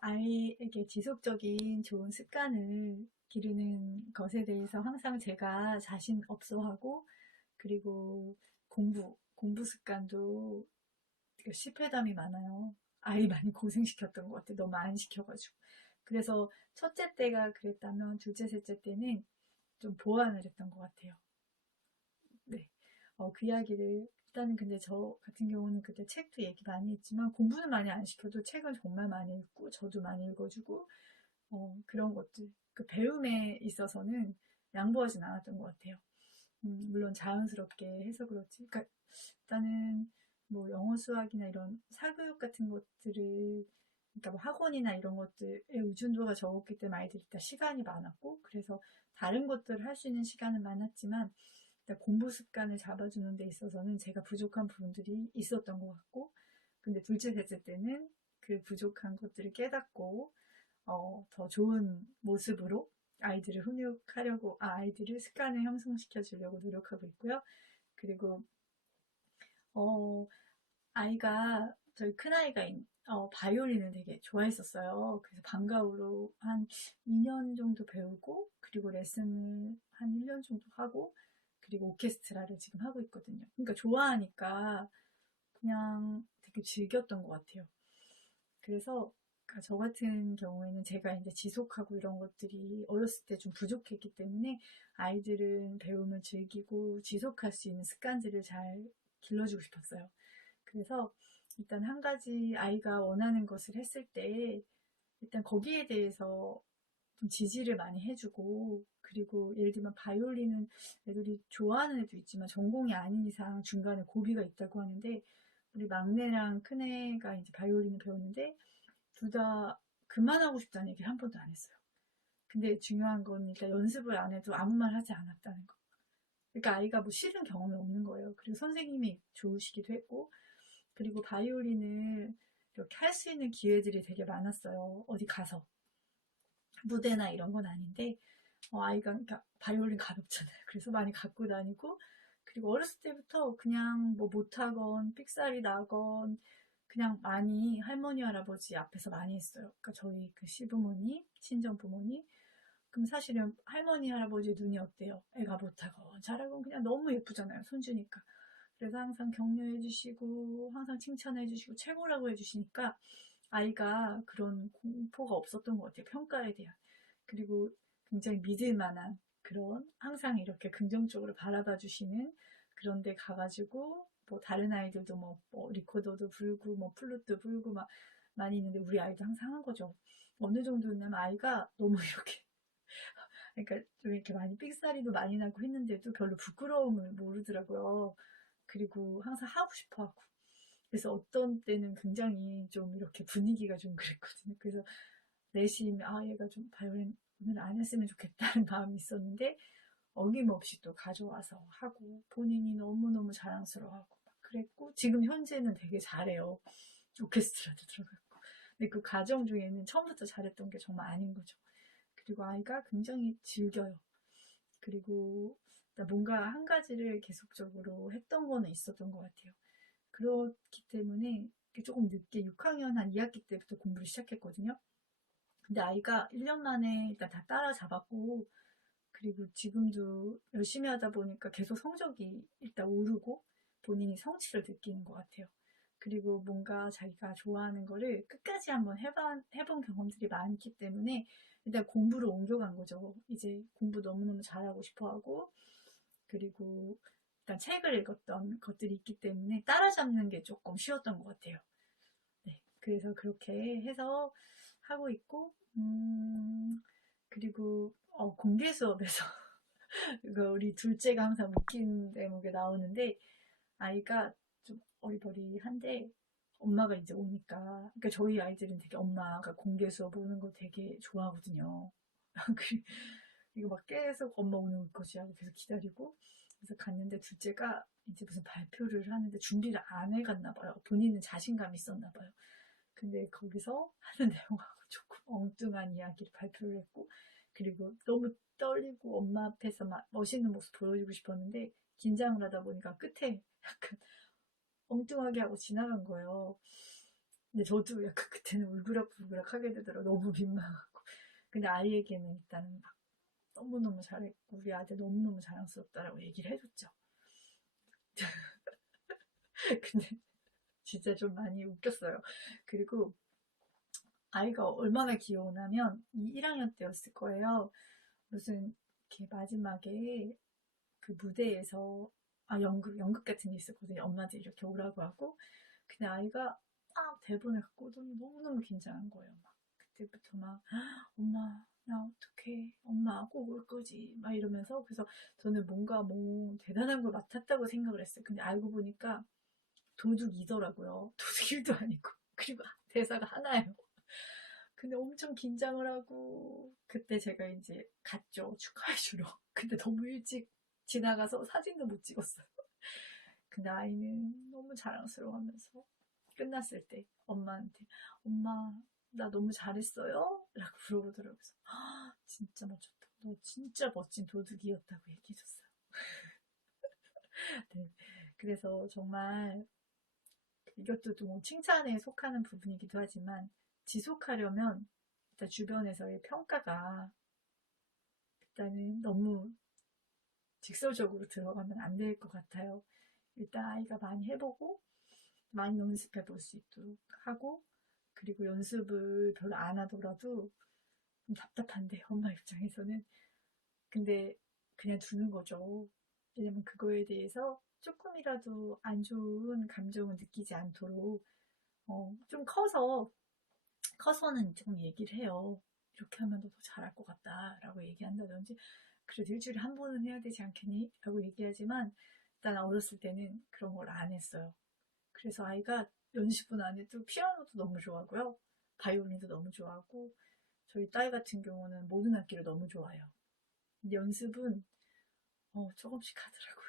아이에게 지속적인 좋은 습관을 기르는 것에 대해서 항상 제가 자신 없어하고, 그리고 공부 습관도 되게 실패담이 많아요. 아이 많이 고생시켰던 것 같아요. 너무 안 시켜가지고. 그래서 첫째 때가 그랬다면 둘째, 셋째 때는 좀 보완을 했던 것 같아요. 네. 그 이야기를, 일단은 근데 저 같은 경우는 그때 책도 얘기 많이 했지만 공부는 많이 안 시켜도 책은 정말 많이 읽고 저도 많이 읽어주고, 그런 것들. 그 배움에 있어서는 양보하진 않았던 것 같아요. 물론 자연스럽게 해서 그렇지. 그러니까 일단은 뭐 영어 수학이나 이런 사교육 같은 것들을, 그러니까 뭐 학원이나 이런 것들의 의존도가 적었기 때문에 아이들이 일단 시간이 많았고, 그래서 다른 것들을 할 수 있는 시간은 많았지만 일단 공부 습관을 잡아주는 데 있어서는 제가 부족한 부분들이 있었던 것 같고, 근데 둘째, 셋째 때는 그 부족한 것들을 깨닫고 더 좋은 모습으로 아이들을 훈육하려고, 아이들을 습관을 형성시켜 주려고 노력하고 있고요. 그리고 어, 아이가, 저희 큰아이가 바이올린을 되게 좋아했었어요. 그래서 방과 후로 한 2년 정도 배우고, 그리고 레슨을 한 1년 정도 하고, 그리고 오케스트라를 지금 하고 있거든요. 그러니까 좋아하니까 그냥 되게 즐겼던 것 같아요. 그래서 그러니까 저 같은 경우에는 제가 이제 지속하고 이런 것들이 어렸을 때 좀 부족했기 때문에 아이들은 배움을 즐기고 지속할 수 있는 습관들을 잘 길러주고 싶었어요. 그래서 일단 한 가지 아이가 원하는 것을 했을 때 일단 거기에 대해서 좀 지지를 많이 해주고, 그리고 예를 들면 바이올린은 애들이 좋아하는 애도 있지만 전공이 아닌 이상 중간에 고비가 있다고 하는데, 우리 막내랑 큰애가 이제 바이올린을 배웠는데 둘 다 그만하고 싶다는 얘기를 한 번도 안 했어요. 근데 중요한 건 일단 연습을 안 해도 아무 말 하지 않았다는 거. 그러니까 아이가 뭐 싫은 경험이 없는 거예요. 그리고 선생님이 좋으시기도 했고, 그리고 바이올린을 이렇게 할 수 있는 기회들이 되게 많았어요. 어디 가서. 무대나 이런 건 아닌데, 아이가, 그러니까 바이올린 가볍잖아요. 그래서 많이 갖고 다니고, 그리고 어렸을 때부터 그냥 뭐 못하건, 삑사리 나건, 그냥 많이 할머니, 할아버지 앞에서 많이 했어요. 그러니까 저희 그 시부모님, 친정 부모님. 그럼 사실은 할머니, 할아버지 눈이 어때요? 애가 못하건, 잘하건 그냥 너무 예쁘잖아요. 손주니까. 그래서 항상 격려해 주시고, 항상 칭찬해 주시고, 최고라고 해 주시니까 아이가 그런 공포가 없었던 것 같아요. 평가에 대한. 그리고 굉장히 믿을 만한 그런, 항상 이렇게 긍정적으로 바라봐 주시는 그런 데 가가지고, 뭐 다른 아이들도 뭐 리코더도 불고 뭐 플루트 불고 막 많이 있는데 우리 아이도 항상 한 거죠. 어느 정도냐면 아이가 너무 이렇게, 그러니까 좀 이렇게 많이 삑사리도 많이 나고 했는데도 별로 부끄러움을 모르더라고요. 그리고 항상 하고 싶어 하고. 그래서 어떤 때는 굉장히 좀 이렇게 분위기가 좀 그랬거든요. 그래서 내심, 얘가 좀 바이올린 오늘 안 했으면 좋겠다는 마음이 있었는데, 어김없이 또 가져와서 하고, 본인이 너무너무 자랑스러워하고, 막 그랬고, 지금 현재는 되게 잘해요. 오케스트라도 들어갔고. 근데 그 과정 중에는 처음부터 잘했던 게 정말 아닌 거죠. 그리고 아이가 굉장히 즐겨요. 그리고 뭔가 한 가지를 계속적으로 했던 거는 있었던 것 같아요. 그렇기 때문에 조금 늦게 6학년 한 2학기 때부터 공부를 시작했거든요. 근데 아이가 1년 만에 일단 다 따라잡았고, 그리고 지금도 열심히 하다 보니까 계속 성적이 일단 오르고 본인이 성취를 느끼는 것 같아요. 그리고 뭔가 자기가 좋아하는 거를 끝까지 한번 해본 경험들이 많기 때문에 일단 공부를 옮겨간 거죠. 이제 공부 너무너무 잘하고 싶어 하고, 그리고 일단 책을 읽었던 것들이 있기 때문에 따라잡는 게 조금 쉬웠던 것 같아요. 네. 그래서 그렇게 해서 하고 있고, 그리고, 공개 수업에서, 우리 둘째가 항상 웃긴 대목에 나오는데, 아이가 좀 어리버리한데, 엄마가 이제 오니까, 그러니까 저희 아이들은 되게 엄마가 공개 수업 오는 거 되게 좋아하거든요. 이거 막 계속 엄마 오늘 올 것이야. 계속 기다리고. 그래서 갔는데 둘째가 이제 무슨 발표를 하는데 준비를 안 해갔나 봐요. 본인은 자신감이 있었나 봐요. 근데 거기서 하는 내용하고 조금 엉뚱한 이야기를 발표를 했고, 그리고 너무 떨리고 엄마 앞에서 막 멋있는 모습 보여주고 싶었는데, 긴장을 하다 보니까 끝에 약간 엉뚱하게 하고 지나간 거예요. 근데 저도 약간 그때는 울그락불그락 하게 되더라고요. 너무 민망하고. 근데 아이에게는 일단은 막 너무너무 잘했고, 우리 아들 너무너무 자랑스럽다라고 얘기를 해줬죠. 근데 진짜 좀 많이 웃겼어요. 그리고 아이가 얼마나 귀여우냐면, 이 1학년 때였을 거예요. 무슨, 이렇게 마지막에 그 무대에서, 연극 같은 게 있었거든요. 엄마들 이렇게 오라고 하고. 근데 아이가 딱 대본을 갖고 오더니 너무너무 긴장한 거예요. 막 그때부터 막 엄마 나 어떡해 엄마 꼭 올 거지 막 이러면서. 그래서 저는 뭔가 뭐 대단한 걸 맡았다고 생각을 했어요. 근데 알고 보니까 도둑이더라고요. 도둑 1도 아니고. 그리고 대사가 하나예요. 근데 엄청 긴장을 하고 그때 제가 이제 갔죠. 축하해주러. 근데 너무 일찍 지나가서 사진도 못 찍었어요. 근데 아이는 너무 자랑스러워하면서 끝났을 때 엄마한테 엄마 나 너무 잘했어요? 라고 물어보더라고요. 그래서 진짜 멋졌다. 너 진짜 멋진 도둑이었다고 얘기해줬어요. 네. 그래서 정말 이것도 좀 칭찬에 속하는 부분이기도 하지만 지속하려면 일단 주변에서의 평가가 일단은 너무 직설적으로 들어가면 안 될 것 같아요. 일단 아이가 많이 해보고 많이 연습해 볼 수 있도록 하고, 그리고 연습을 별로 안 하더라도 좀 답답한데 엄마 입장에서는. 근데 그냥 두는 거죠. 왜냐면 그거에 대해서 조금이라도 안 좋은 감정을 느끼지 않도록 좀 커서는 좀 얘기를 해요. 이렇게 하면 너 더 잘할 것 같다 라고 얘기한다든지, 그래도 일주일에 한 번은 해야 되지 않겠니? 라고 얘기하지만 일단 어렸을 때는 그런 걸 안 했어요. 그래서 아이가 연습은 안 해도 피아노도 너무 좋아하고요. 바이올린도 너무 좋아하고, 저희 딸 같은 경우는 모든 악기를 너무 좋아해요. 근데 연습은 조금씩 하더라고요.